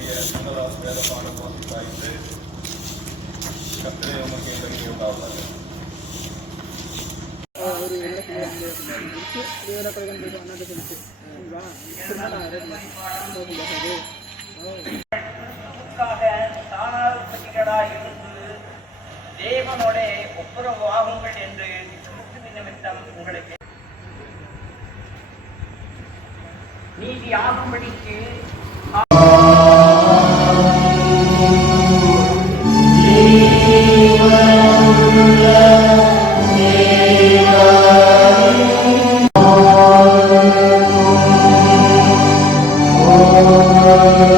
முதல் வேத பாடம் வாசிப்பாய்த்து கத்திரை உமக்கு இறங்கி உண்டாவதாக ஒரு என்று நிமித்தம் உங்களுக்கு நீதி ஆகும்படிக்கு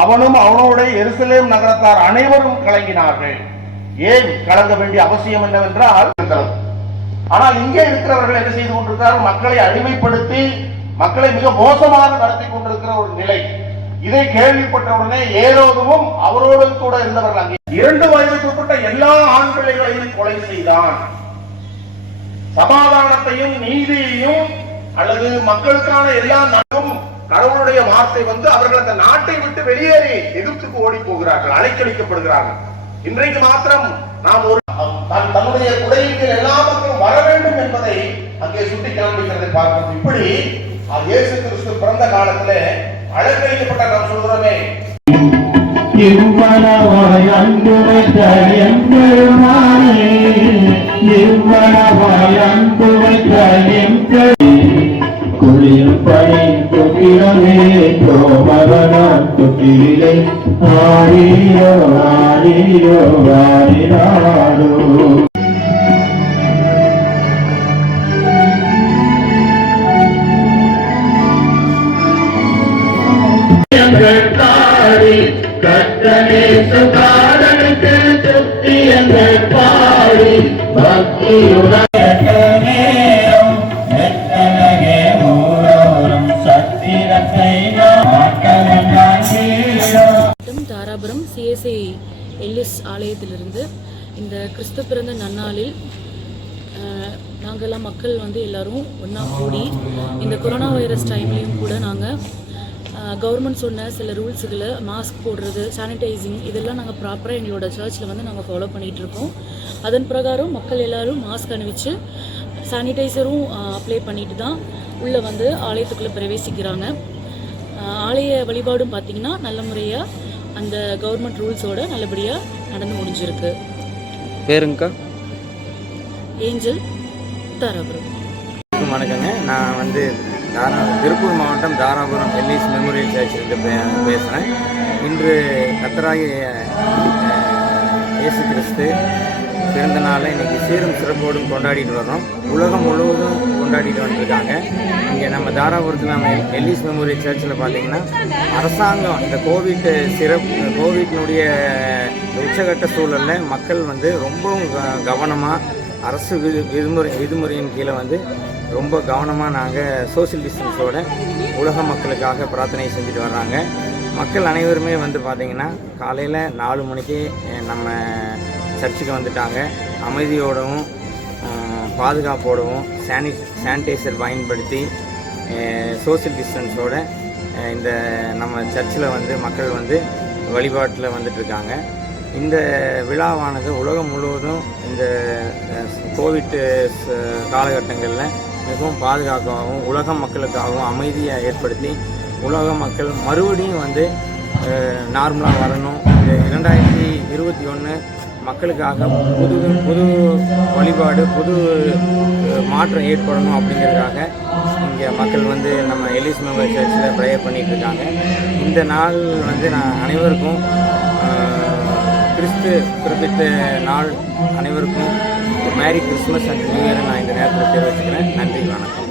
அவனும் அவனோட எருசலேம் நகரத்தார் அனைவரும் கலங்கினார்கள். ஏன் கலங்க வேண்டிய அவசியம் என்னவென்றால் ஆனால் இங்கே இருக்கிறவர்கள் என்ன செய்து கொண்டிருக்கிறார்கள்? மக்களை அடிமைப்படுத்தி மக்களை மிக மோசமாக நடத்தி கொண்டிருக்கிற ஒரு நிலை. இதை கேள்விப்பட்ட உடனே ஏரோதுவும் அவரோடு கூட இருந்தவர்கள் அங்கே. இரண்டு வயதுக்குட்பட்ட எல்லா ஆண் பிள்ளைகளையும் கொலை செய்தான். சமாதானத்தையும் நீதியையும் அல்லது மக்களுக்கான எல்லா நலமும் கடவுளுடைய வார்த்தை வந்து அவர்கள் அந்த நாட்டை விட்டு வெளியேறி எகிப்துக்கு ஓடி போகிறார்கள் அலைக்கழிக்கப்படுகிறார்கள். இன்றைக்கு மாத்திரம் நாம் ஒரு தன் தன்னுடைய குடையின் எல்லா மக்களும் வர வேண்டும் என்பதை அங்கே சுட்டி காண்பிக்கிறதை பார்க்கிறோம். இப்படி இயேசு கிறிஸ்து பிறந்த காலத்திலே அலைக்கழிக்கப்பட்ட நாம் சொல்கிறோமே. இவ்வளவாய் அன்பு வைத்த எங்கள் மானே இவ்வளவாய் அன்பு வைத்த எங்கள் குளிர் பனி தொட்டிலே கோமகன தொட்டிலே ஆடியோ ஆடியோ ஆடினாரோ எங்கள் தாடி கத்தனே பாடி பக்தியுடன் எல்லிஸ் ஆலயத்திலிருந்து இந்த கிறிஸ்து பிறந்த நன்னாளில் நாங்கள்லாம் மக்கள் வந்து எல்லாரும் ஒன்றா கூடி இந்த கொரோனா வைரஸ் டைம்லேயும் கூட நாங்கள் கவர்மெண்ட் சொன்ன சில ரூல்ஸுகளை மாஸ்க் போடுறது சானிடைசிங் இதெல்லாம் நாங்கள் ப்ராப்பராக எங்களோட சர்ச்சில் வந்து நாங்கள் ஃபாலோ பண்ணிகிட்டு இருக்கோம். அதன் பிரகாரம் மக்கள் எல்லோரும் மாஸ்க் அணிவிச்சு சானிடைசரும் அப்ளை பண்ணிட்டு தான் உள்ளே வந்து ஆலயத்துக்குள்ளே பிரவேசிக்கிறாங்க. ஆலய வழிபாடும் பார்த்திங்கன்னா நல்ல முறையாக அந்த கவர்மெண்ட் ரூல்ஸோட நல்லபடியாக நடந்து முடிஞ்சிருக்கு. பேருங்கக்கா? ஏஞ்சல் தாராபுரம். வணக்கம், வணக்கங்க. நான் வந்து தாரா திருப்பூர் மாவட்டம் தாராபுரம் எல்லிஸ் மெமோரியல் சர்ச்சிலிருந்து பே பேசுகிறேன் இன்று கத்தராகி இயேசு கிறிஸ்து பிறந்த நாளை இன்றைக்கி சீரும் சிறப்போடும் கொண்டாடிட்டு வர்றோம் உலகம் முழுவதும் கொண்டாடிட்டு வந்துருக்காங்க. இங்கே நம்ம தாராபுரத்தில் நம்ம எல்லிஸ் மெமோரியல் சர்ச்சில் பார்த்தீங்கன்னா அரசாங்கம் இந்த கோவிட் சிறப்பு கோவிட்னுடைய உச்சகட்ட சூழலில் மக்கள் வந்து ரொம்பவும் க- கவனமாக அரசு விதி விதிமுறை விதிமுறையின் கீழே வந்து ரொம்ப கவனமாக நாங்கள் சோசியல் டிஸ்டன்ஸோட உலக மக்களுக்காக பிரார்த்தனை செஞ்சுட்டு வர்றாங்க. மக்கள் அனைவருமே வந்து பார்த்திங்கன்னா காலையில் நாலு மணிக்கு நம்ம சர்ச்சுக்கு வந்துட்டாங்க. அமைதியோடவும் பாதுகாப்போடவும் சானி சானிடைசர் பயன்படுத்தி சோசியல் டிஸ்டன்ஸோட இந்த நம்ம சர்ச்சில் வந்து மக்கள் வந்து வழிபாட்டில் வந்துட்டுருக்காங்க இந்த விழாவானது உலகம் முழுவதும் இந்த கோவிட்டு கோவிட் காலகட்டங்களில் மிகவும் பாதுகாக்கவும் உலக மக்களுக்காகவும் அமைதியை ஏற்படுத்தி உலக மக்கள் மறுபடியும் வந்து நார்மலாக வரணும். இந்த இரண்டாயிரத்தி இருபத்தி ஒன்று மக்களுக்காக புது புது வழிபாடு புது மாற்றம் ஏற்படணும் அப்படிங்கிறதுக்காக இங்கே மக்கள் வந்து நம்ம எலிஸ் மெம்பர் சர்ச்சில் ப்ரேயர் பண்ணிட்டு இருக்காங்க இந்த நாள் வந்து நான் அனைவருக்கும் கிறிஸ்து பிறப்பித்த நாள் அனைவருக்கும் மேரி கிறிஸ்மஸ் அண்ட் நியூ இயரை நான் இந்த நேரத்தில் தெரிவிச்சுக்கிறேன். நன்றி வணக்கம்.